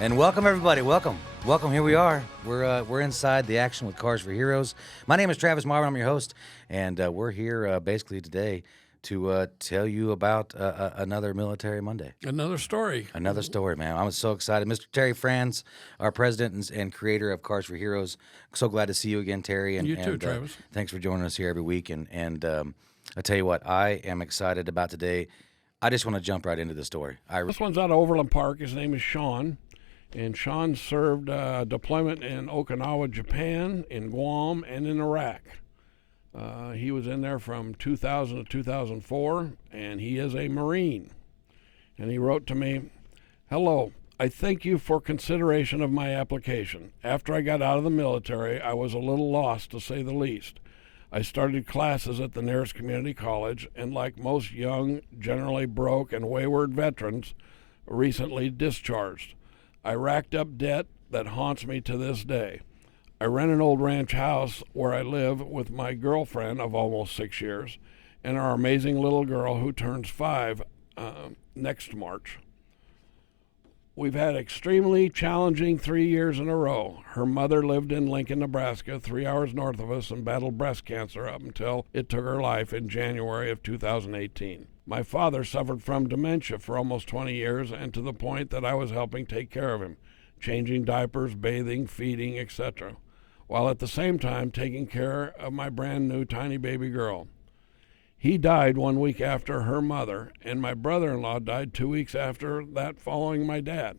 And welcome, everybody. Welcome. Here we are. We're inside the action with Cars for Heroes. My name is Travis Marvin. I'm your host, and we're here basically today to tell you about another Military Monday. Another story, man. I'm so excited. Mr. Terry Franz, our president and creator of Cars for Heroes. So glad to see you again, Terry. And you too, Travis. Thanks for joining us here every week. And I tell you what, I am excited about today. I just want to jump right into the story. This one's out of Overland Park. His name is Shawn. And Shawn served deployment in Okinawa, Japan, in Guam, and in Iraq. He was in there from 2000 to 2004, and he is a Marine. And he wrote to me, "Hello, I thank you for consideration of my application. After I got out of the military, I was a little lost, to say the least. I started classes at the nearest community college, and like most young, generally broke and wayward veterans, recently discharged. I racked up debt that haunts me to this day. I rent an old ranch house where I live with my girlfriend of almost 6 years and our amazing little girl who turns 5 next March. We've had extremely challenging 3 years in a row. Her mother lived in Lincoln, Nebraska, 3 hours north of us, and battled breast cancer up until it took her life in January of 2018. My father suffered from dementia for almost 20 years, and to the point that I was helping take care of him, changing diapers, bathing, feeding, etc., while at the same time taking care of my brand new tiny baby girl. He died 1 week after her mother, and my brother-in-law died 2 weeks after that, following my dad.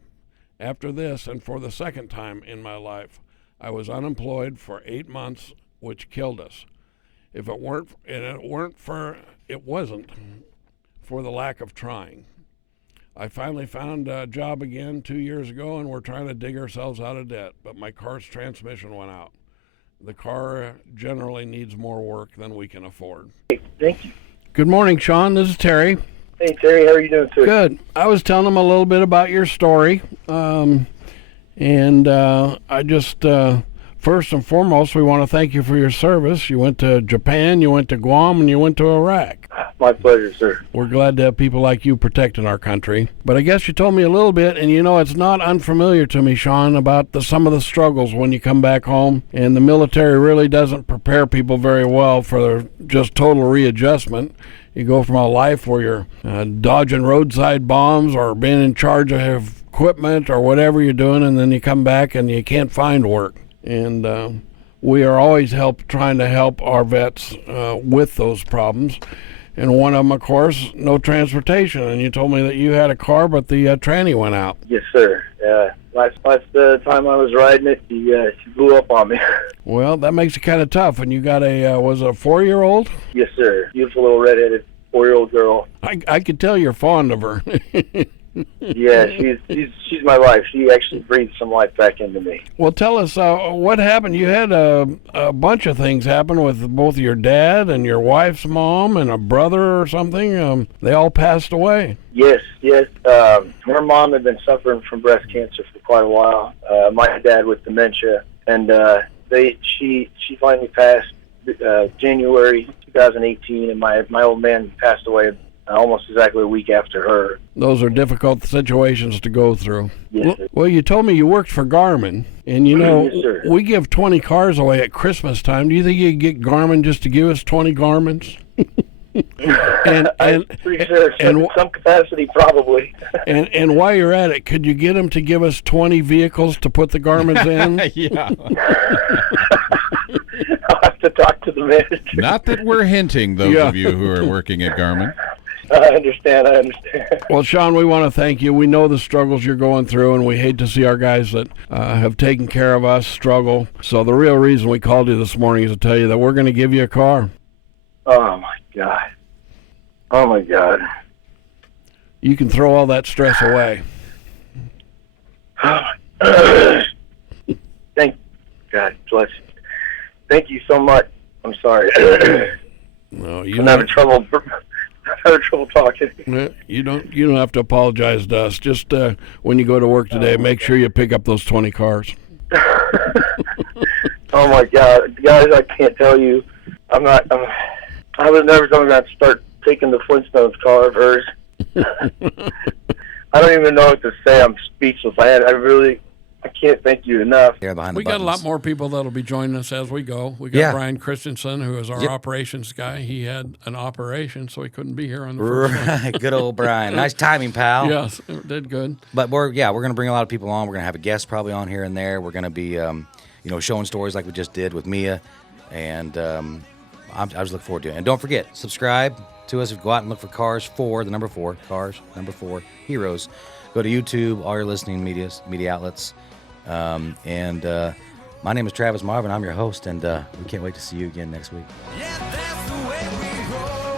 After this, and for the second time in my life, I was unemployed for 8 months, which killed us. It wasn't for the lack of trying. I finally found a job again 2 years ago, and we're trying to dig ourselves out of debt, but my car's transmission went out. The car generally needs more work than we can afford." Thank you. Good morning, Shawn. This is Terry. Hey, Terry. How are you doing, sir? Good. I was telling them a little bit about your story, and I just, first and foremost, we want to thank you for your service. You went to Japan, you went to Guam, and you went to Iraq. My pleasure, sir. We're glad to have people like you protecting our country. But I guess you told me a little bit, and you know, it's not unfamiliar to me, Shawn, about some of the struggles when you come back home. And the military really doesn't prepare people very well for just total readjustment. You go from a life where you're dodging roadside bombs or being in charge of equipment or whatever you're doing, and then you come back and you can't find work. And we are always trying to help our vets with those problems. And one of them, of course, no transportation. And you told me that you had a car, but the tranny went out. Yes, sir. Last time I was riding it, she blew up on me. Well, that makes it kind of tough. And you got was it a 4-year-old? Yes, sir. Beautiful little redheaded 4-year-old girl. I could tell you're fond of her. Yeah, she's my life. She actually breathed some life back into me. Well, tell us what happened. You had a bunch of things happen with both your dad and your wife's mom and a brother or something. They all passed away. Yes. Her mom had been suffering from breast cancer for quite a while. My dad with dementia, and she finally passed January 2018, and my old man passed away almost exactly a week after her. Those are difficult situations to go through. Yes, well, you told me you worked for Garmin, and you know, yes, we give 20 cars away at Christmas time. Do you think you could get Garmin just to give us 20 Garmins? I'm pretty sure some capacity, probably. and while you're at it, could you get them to give us 20 vehicles to put the Garmins in? Yeah. I'll have to talk to the manager. Not that we're hinting, those of you who are working at Garmin. I understand. Well, Shawn, we want to thank you. We know the struggles you're going through, and we hate to see our guys that have taken care of us struggle. So the real reason we called you this morning is to tell you that we're going to give you a car. Oh, my God. You can throw all that stress away. Thank God bless you. Thank you so much. I'm sorry. No, I'm having trouble talking. You don't have to apologize to us. Just when you go to work today, make sure you pick up those 20 cars. Oh my God, guys! I can't tell you. I was never going to start taking the Flintstones car of hers. I don't even know what to say. I'm speechless. I can't thank you enough. There behind We the got a buttons. lot more people that'll be joining us as we go. We got Yeah. Brian Christensen, who is our Yep. operations guy. He had an operation, so he couldn't be here on the first one. Right, good old Brian. Nice timing, pal. Yes, it did good. But we're going to bring a lot of people on. We're going to have a guest probably on here and there. We're going to be, showing stories like we just did with Mia, and I just look forward to it. And don't forget, subscribe to us. Go out and look for Cars 4, the number 4, Cars, number 4, Heroes. Go to YouTube, all your listening media outlets. My name is Travis Marvin. I'm your host, and we can't wait to see you again next week. Yeah, that's the way we roll.